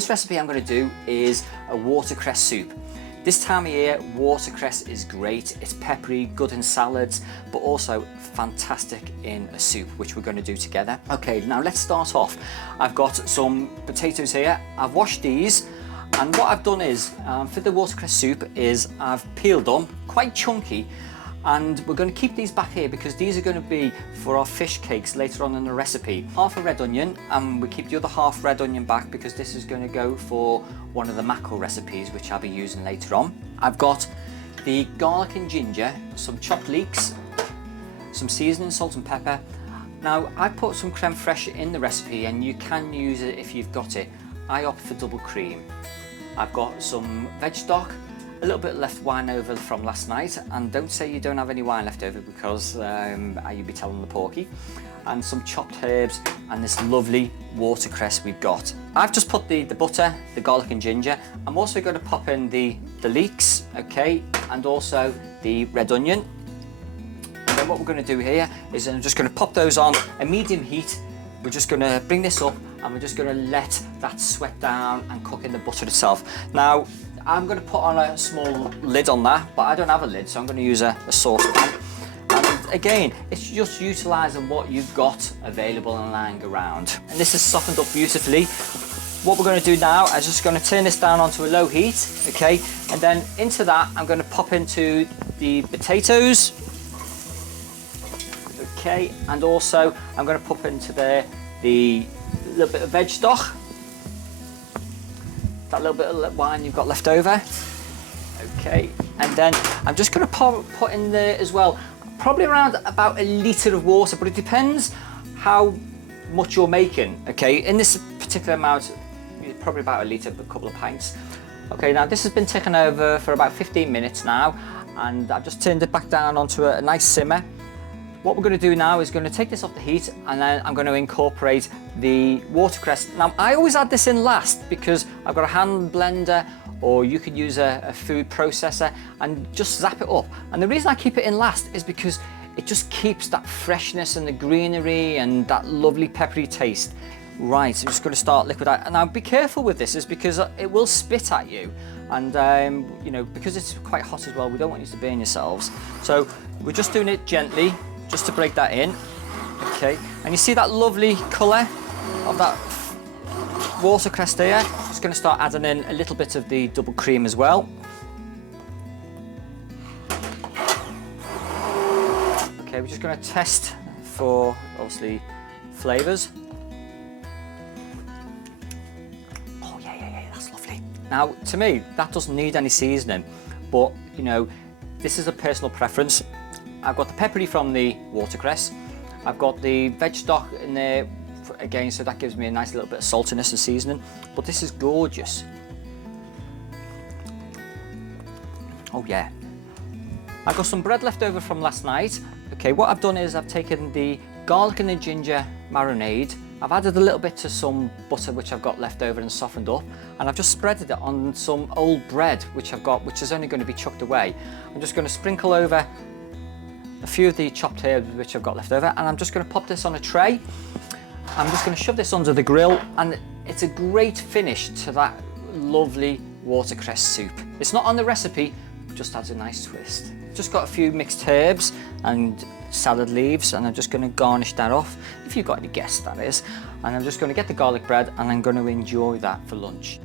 first recipe I'm going to do is a watercress soup. This time of year, watercress is great. It's peppery, good in salads, but also fantastic in a soup, which we're going to do together. Okay, now let's start off. I've got some potatoes here. I've washed these, and what I've done is, for the watercress soup, is I've peeled them, quite chunky, and we're going to keep these back here because these are going to be for our fish cakes later on in the recipe. Half a red onion, and we keep the other half red onion back because this is going to go for one of the mackerel recipes which I'll be using later on. I've got the garlic and ginger, some chopped leeks, some seasoning, salt and pepper. Now I put some creme fraiche in the recipe and you can use it if you've got it. I opt for double cream. I've got some veg stock, a little bit left wine over from last night, and don't say you don't have any wine left over because you'll be telling the porky, and some chopped herbs and this lovely watercress we've got. I've just put the butter, the garlic and ginger. I'm also going to pop in the leeks, okay, and also the red onion. And then what we're going to do here is I'm just going to pop those on a medium heat. We're just going to bring this up and we're just going to let that sweat down and cook in the butter itself. Now, I'm going to put on a small lid on that, but I don't have a lid, so I'm going to use a saucepan. And again, it's just utilising what you've got available and lying around. And this is softened up beautifully. What we're going to do now is just going to turn this down onto a low heat, okay? And then into that, I'm going to pop into the potatoes, okay? And also, I'm going to pop into there the little bit of veg stock. That little bit of wine you've got left over. Okay, and then I'm just going to put in there as well, probably around about a litre of water, but it depends how much you're making. Okay, in this particular amount, probably about a litre, but a couple of pints. Okay, now this has been ticking over for about 15 minutes now, and I've just turned it back down onto a nice simmer. What we're going to do now is going to take this off the heat, and then I'm going to incorporate the watercress. Now I always add this in last because I've got a hand blender, or you could use a food processor and just zap it up. And the reason I keep it in last is because it just keeps that freshness and the greenery and that lovely peppery taste. Right, so I'm just going to start liquidate. And now be careful with this, is because it will spit at you, and you know, because it's quite hot as well, we don't want you to burn yourselves. So we're just doing it gently, just to break that in, okay? And you see that lovely colour of that watercress there? Just going to start adding in a little bit of the double cream as well. Okay, we're just going to test for, obviously, flavours. Oh yeah, that's lovely. Now, to me, that doesn't need any seasoning, but, you know, this is a personal preference. I've got the peppery from the watercress. I've got the veg stock in there again, so that gives me a nice little bit of saltiness and seasoning. But this is gorgeous. Oh yeah. I've got some bread left over from last night. Okay, what I've done is I've taken the garlic and the ginger marinade. I've added a little bit to some butter which I've got left over and softened up, and I've just spreaded it on some old bread which I've got, which is only going to be chucked away. I'm just going to sprinkle over a few of the chopped herbs which I've got left over, and I'm just going to pop this on a tray. I'm just going to shove this under the grill, and it's a great finish to that lovely watercress soup. It's not on the recipe, but just adds a nice twist. Just got a few mixed herbs and salad leaves, and I'm just going to garnish that off, if you've got any guests that is. And I'm just going to get the garlic bread, and I'm going to enjoy that for lunch.